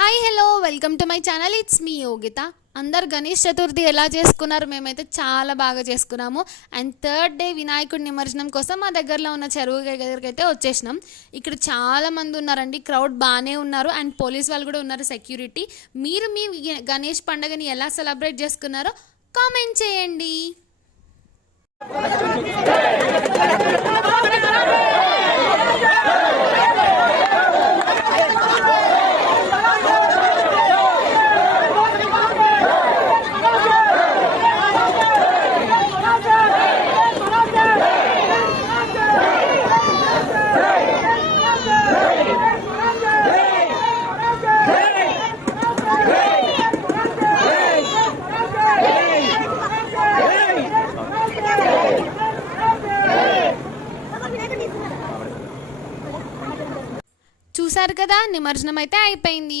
Hi hello welcome to my channel. It's me Yogita. అందరు గణేష్ చతుర్థి ఎలా చేసుకున్నారు? మేమైతే చాలా బాగా చేసుకున్నాము. అండ్ థర్డ్ డే వినాయకుడి నిమజ్జనం కోసం మా దగ్గరలో ఉన్న చెరువు దగ్గరికి అయితే వచ్చేసినాం. ఇక్కడ చాలా మంది ఉన్నారండి, క్రౌడ్ బాగానే ఉన్నారు. అండ్ పోలీస్ వాళ్ళు కూడా ఉన్నారు, సెక్యూరిటీ. మీరు మీ గణేష్ పండుగని ఎలా సెలబ్రేట్ చేసుకున్నారో కామెంట్ చేయండి. చూసారు కదా, నిమజ్జనం అయితే అయిపోయింది.